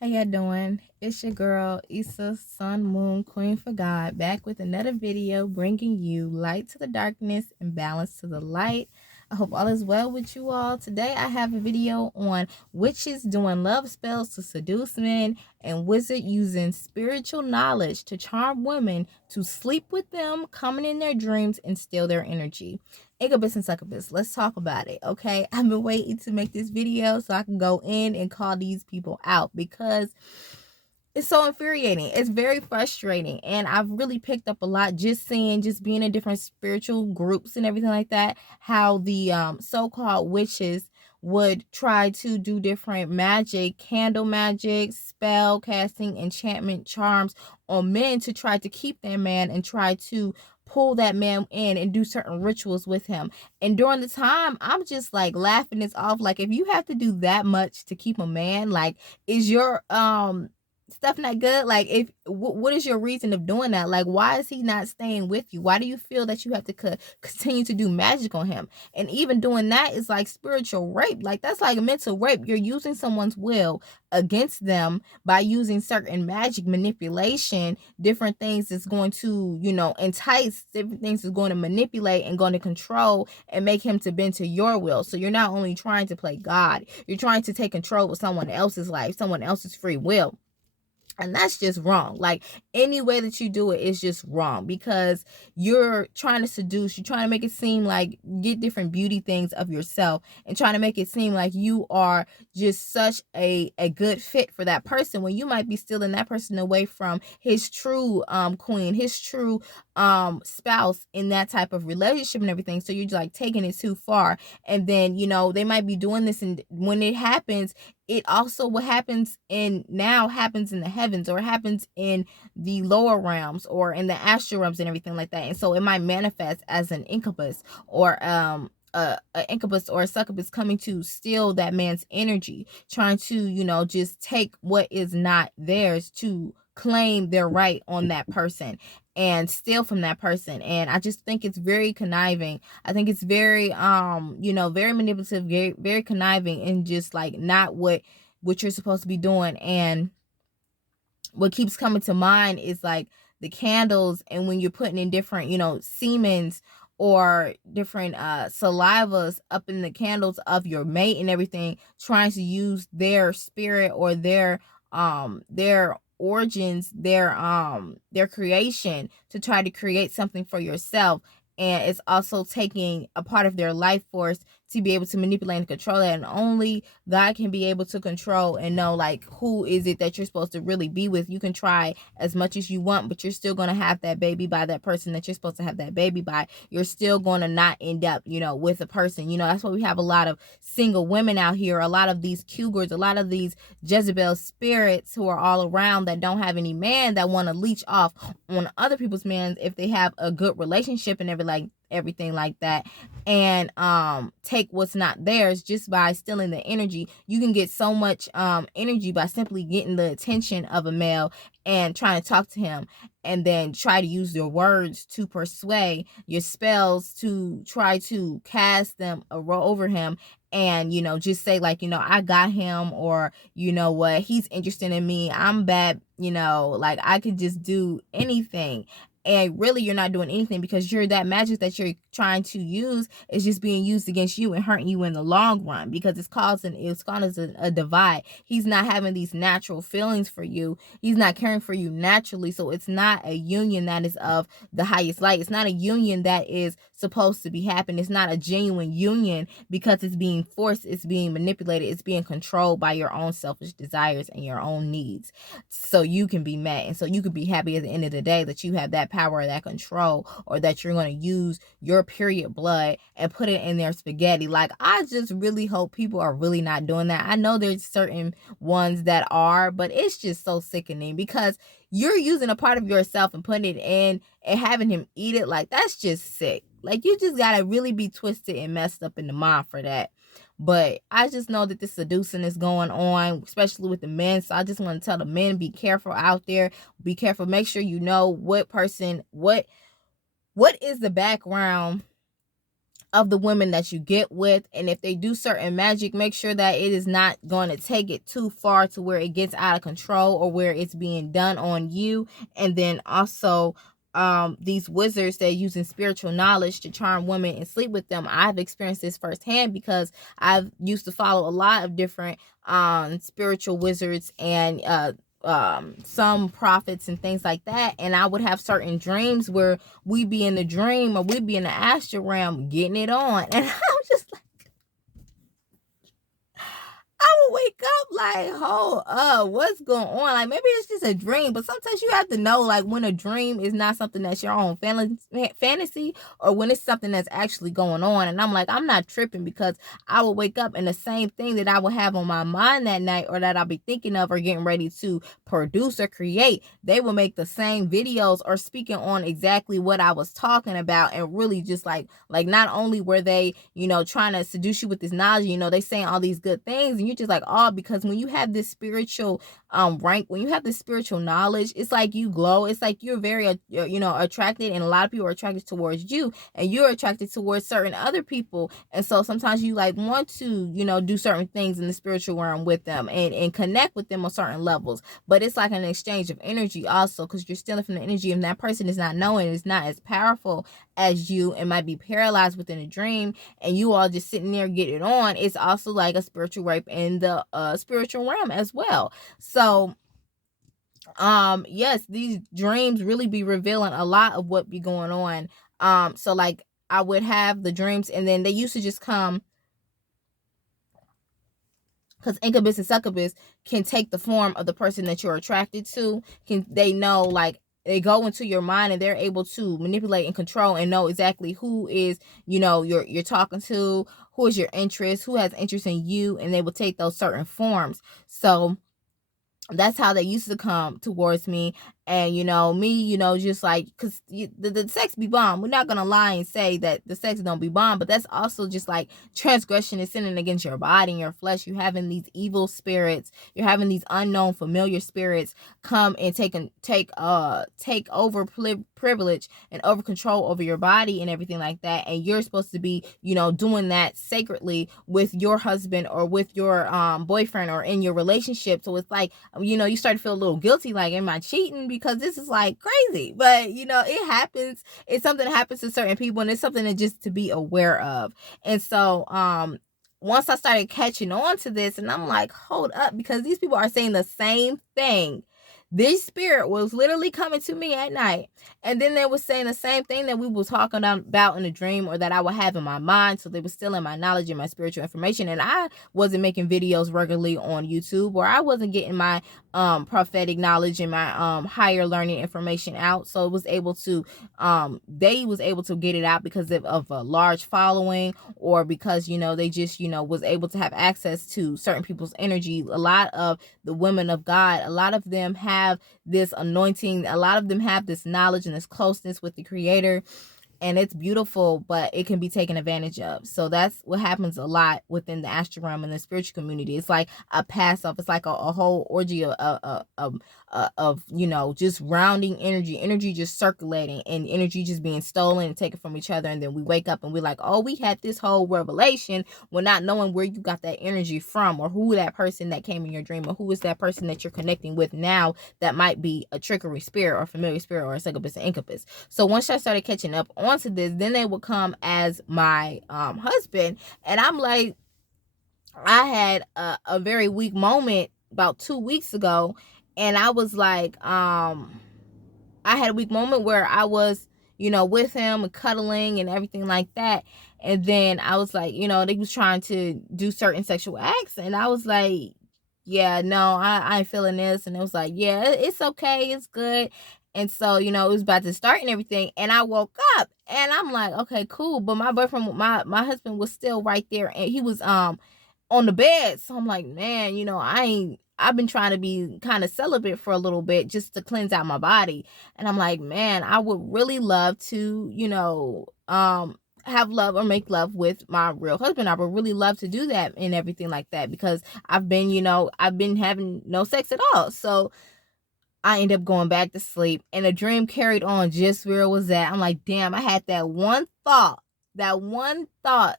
How y'all doing? It's your girl, Issa, Sun, Moon, Queen for God, back with another video bringing you light to the darkness and balance to the light. I hope all is well with you all. Today I have a video on witches doing love spells to seduce men and wizard using spiritual knowledge to charm women to sleep with them, coming in their dreams and steal their energy. Incubus and succubus, let's talk about it, okay? I've been waiting to make this video so I can go in and call these people out because it's so infuriating. It's very frustrating. And I've really picked up a lot just seeing, just being in different spiritual groups and everything like that, how the so-called witches would try to do different magic, candle magic, spell casting, enchantment, charms on men to try to keep their man and try to pull that man in and do certain rituals with him. And during the time, I'm just like laughing this off. Like, if you have to do that much to keep a man, like, is your stuff not good? Like, if what is your reason of doing that? Like, why is he not staying with you? Why do you feel that you have to continue to do magic on him? And even doing that is like spiritual rape. Like, that's like mental rape. You're using someone's will against them by using certain magic manipulation, different things that's going to, entice, different things that's going to manipulate and going to control and make him to bend to your will. So you're not only trying to play God, you're trying to take control of someone else's life, someone else's free will. And that's just wrong. Like, any way that you do it is just wrong, because you're trying to seduce, you're trying to make it seem like, get different beauty things of yourself and trying to make it seem like you are just such a good fit for that person, when you might be stealing that person away from his true queen, his true spouse in that type of relationship and everything. So you're just like taking it too far. And then, they might be doing this, and when it happens, it also, what happens in now happens in the heavens, or happens in the lower realms, or in the astral realms and everything like that. And so it might manifest as an incubus, or a incubus or a succubus coming to steal that man's energy, trying to, just take what is not theirs, to claim their right on that person and steal from that person. And I just think it's very conniving. I think it's very very manipulative, very, very conniving, and just like not what you're supposed to be doing. And what keeps coming to mind is like the candles, and when you're putting in different, semens or different salivas up in the candles of your mate and everything, trying to use their spirit or their origins, their creation, to try to create something for yourself. And it's also taking a part of their life force to be able to manipulate and control that. And only God can be able to control and know, like, who is it that you're supposed to really be with. You can try as much as you want, but you're still going to have that baby by that person that you're supposed to have that baby by. You're still going to not end up, with a person. That's why we have a lot of single women out here, a lot of these cougars, a lot of these Jezebel spirits who are all around that don't have any man, that want to leech off on other people's men if they have a good relationship and everything like that, and take what's not theirs just by stealing the energy. You can get so much energy by simply getting the attention of a male and trying to talk to him, and then try to use your words to persuade, your spells to try to cast them over him, and just say like, I got him, or what, he's interested in me, I'm bad, like I could just do anything. And really, you're not doing anything, because that magic that you're trying to use is just being used against you and hurting you in the long run, because it's causing a divide. He's not having these natural feelings for you. He's not caring for you naturally. So it's not a union that is of the highest light. It's not a union that is supposed to be happening. It's not a genuine union, because it's being forced, it's being manipulated, it's being controlled by your own selfish desires and your own needs, so you can be met, and so you can be happy at the end of the day that you have that power or that control, or that you're going to use your period blood and put it in their spaghetti. Like, I just really hope people are really not doing that. I know there's certain ones that are, but it's just so sickening, because you're using a part of yourself and putting it in and having him eat it. Like, that's just sick. Like, you just gotta really be twisted and messed up in the mind for that. But I just know that this seducing is going on, especially with the men. So I just want to tell the men, be careful out there. Be careful. Make sure you know what person, what is the background of the women that you get with. And if they do certain magic, make sure that it is not going to take it too far to where it gets out of control or where it's being done on you. And then also these wizards that are using spiritual knowledge to charm women and sleep with them. I've experienced this firsthand because I've used to follow a lot of different spiritual wizards and some prophets and things like that, and I would have certain dreams where we be in the dream or we'd be in the astral realm getting it on, and I'm just like, I would wake up like, hold up, what's going on? Like, maybe it's just a dream, but sometimes you have to know, like, when a dream is not something that's your own fantasy or when it's something that's actually going on. And I'm like, I'm not tripping, because I will wake up and the same thing that I will have on my mind that night or that I'll be thinking of or getting ready to produce or create, they will make the same videos or speaking on exactly what I was talking about. And really just like not only were they, trying to seduce you with this knowledge, they saying all these good things, and you're just like, oh, because when you have this spiritual rank, when you have this spiritual knowledge, it's like you glow. It's like you're very attracted, and a lot of people are attracted towards you, and you're attracted towards certain other people. And so sometimes you like want to do certain things in the spiritual realm with them and connect with them on certain levels. But it's like an exchange of energy also, because you're stealing from the energy, and that person is not knowing, is not as powerful as you and might be paralyzed within a dream, and you all just sitting there getting it on. It's also like a spiritual rape in the spiritual realm as well. So yes, these dreams really be revealing a lot of what be going on. So like I would have the dreams, and then they used to just come, because incubus and succubus can take the form of the person that you're attracted to. They know, like, they go into your mind and they're able to manipulate and control and know exactly who is, you're talking to, who is your interest, who has interest in you, and they will take those certain forms. So that's how they used to come towards me. And me, just like, because the sex be bomb, we're not gonna lie and say that the sex don't be bomb, but that's also just like transgression is sinning against your body and your flesh. You're having these evil spirits, you're having these unknown familiar spirits come and take over privilege and over control over your body and everything like that. And you're supposed to be doing that sacredly with your husband or with your boyfriend or in your relationship. So it's like, you start to feel a little guilty, like, am I cheating? Because this is like crazy. But it happens. It's something that happens to certain people, and it's something that just to be aware of. And so once I started catching on to this, and I'm like, hold up, because these people are saying the same thing. This spirit was literally coming to me at night, and then they were saying the same thing that we were talking about in a dream, or that I would have in my mind. So they were stealing my knowledge and my spiritual information, and I wasn't making videos regularly on YouTube, or I wasn't getting my prophetic knowledge and my higher learning information out. So it was able to they was able to get it out because of a large following, or because they just was able to have access to certain people's energy. A lot of the women of God, a lot of them have this anointing, a lot of them have this knowledge and this closeness with the Creator, and it's beautiful, but it can be taken advantage of. So that's what happens a lot within the astral realm and the spiritual community. It's like a pass off. It's like a whole orgy of just rounding energy just circulating, and energy just being stolen and taken from each other. And then we wake up and we're like, oh, we had this whole revelation, we're not knowing where you got that energy from, or who that person that came in your dream, or who is that person that you're connecting with now that might be a trickery spirit or familiar spirit or a succubus and incubus. So once I started catching up onto this, then they would come as my husband, and I'm like, I had a very weak moment about 2 weeks ago, and I was like, I had a weak moment where I was, with him and cuddling and everything like that. And then I was like, they was trying to do certain sexual acts, and I was like, yeah, no, I ain't feeling this. And it was like, yeah, it's okay, it's good. And so, it was about to start and everything. And I woke up and I'm like, okay, cool. But my boyfriend, my husband was still right there, and he was on the bed. So I'm like, man, I've been trying to be kind of celibate for a little bit just to cleanse out my body. And I'm like, man, I would really love to, have love or make love with my real husband. I would really love to do that and everything like that, because I've been having no sex at all. So I ended up going back to sleep, and the dream carried on just where it was at. I'm like, damn, I had that one thought that one thought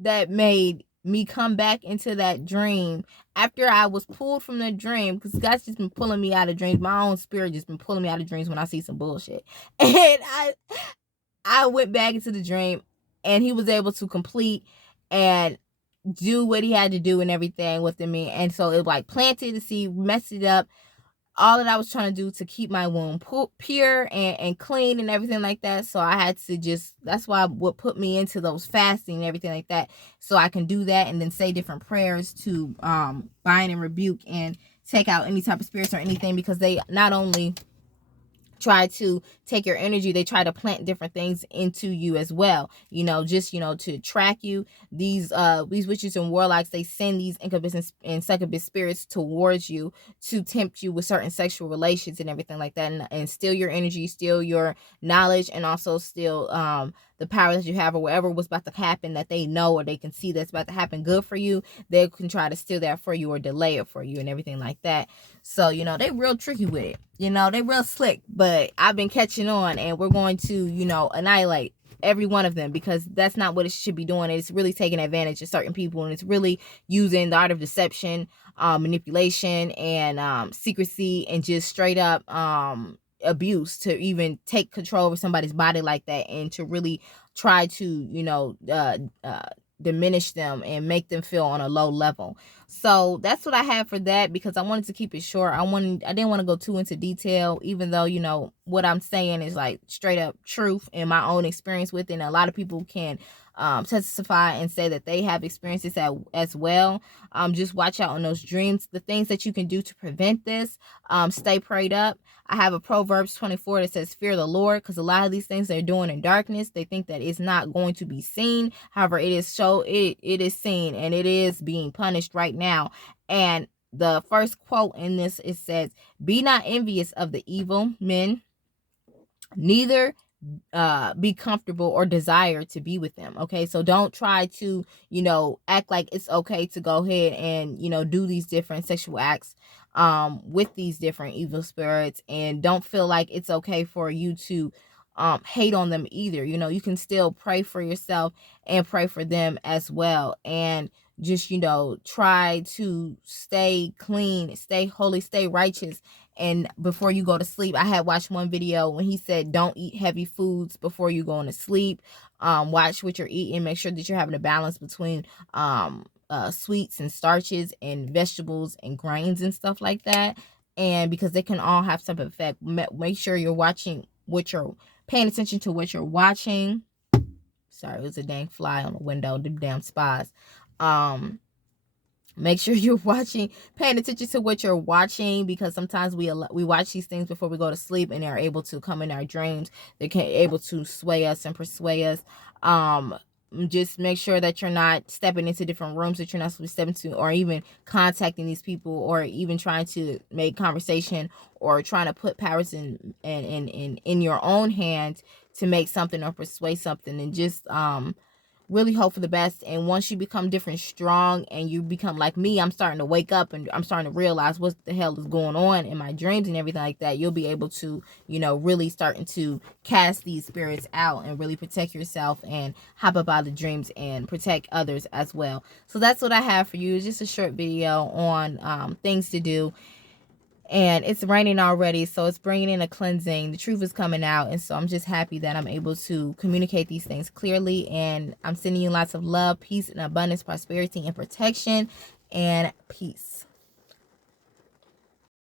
that made me come back into that dream after I was pulled from the dream, because God's just been pulling me out of dreams. My own spirit just been pulling me out of dreams when I see some bullshit. And I went back into the dream, and he was able to complete and do what he had to do and everything within me. And so it like planted the seed, messed it up, all that I was trying to do to keep my womb pure and clean and everything like that. So I had to just, that's why what put me into those fasting and everything like that, so I can do that and then say different prayers to bind and rebuke and take out any type of spirits or anything, because they not only try to take your energy, they try to plant different things into you as well, just to track you. These witches and warlocks, they send these incubus and succubus spirits towards you to tempt you with certain sexual relations and everything like that, and steal your energy, steal your knowledge, and also steal the power that you have, or whatever was about to happen that they know or they can see that's about to happen good for you. They can try to steal that for you or delay it for you and everything like that. So they real tricky with it. They real slick, but I've been catching on, and we're going to annihilate every one of them, because that's not what it should be doing. It's really taking advantage of certain people, and it's really using the art of deception, manipulation, and secrecy, and just straight up abuse to even take control over somebody's body like that, and to really try to diminish them and make them feel on a low level. So that's what I have for that, because I wanted to keep it short. I didn't want to go too into detail, even though what I'm saying is like straight up truth and my own experience with it. And a lot of people can testify and say that they have experiences as well. Just watch out on those dreams. The things that you can do to prevent this, stay prayed up. I have a Proverbs 24 that says, fear the Lord, because a lot of these things they're doing in darkness, they think that it's not going to be seen. However, it is seen, and it is being punished right now. And the first quote in this, it says, be not envious of the evil men, neither be comfortable or desire to be with them. Okay, so don't try to act like it's okay to go ahead and do these different sexual acts with these different evil spirits, and don't feel like it's okay for you to hate on them either. You can still pray for yourself and pray for them as well, and just try to stay clean, stay holy, stay righteous. And before you go to sleep, I had watched one video when he said don't eat heavy foods before you go to sleep. Watch what you're eating, make sure that you're having a balance between sweets and starches and vegetables and grains and stuff like that, and because they can all have some effect. Make sure you're watching what you're paying attention to, what you're watching. Sorry, it was a dang fly on the window, the damn spies. Make sure you're paying attention to what you're watching, because sometimes we watch these things before we go to sleep, and they're able to come in our dreams. They're able to sway us and persuade us. Just make sure that you're not stepping into different rooms that you're not supposed to step into, or even contacting these people, or even trying to make conversation, or trying to put powers in your own hands to make something or persuade something, and just really hope for the best. And once you become different, strong, and you become like me, I'm starting to wake up, and I'm starting to realize what the hell is going on in my dreams and everything like that. You'll be able to, really starting to cast these spirits out and really protect yourself and hop up out of the dreams and protect others as well. So that's what I have for you. It's just a short video on things to do. And it's raining already, so it's bringing in a cleansing. The truth is coming out, and so I'm just happy that I'm able to communicate these things clearly. And I'm sending you lots of love, peace, and abundance, prosperity, and protection. And peace.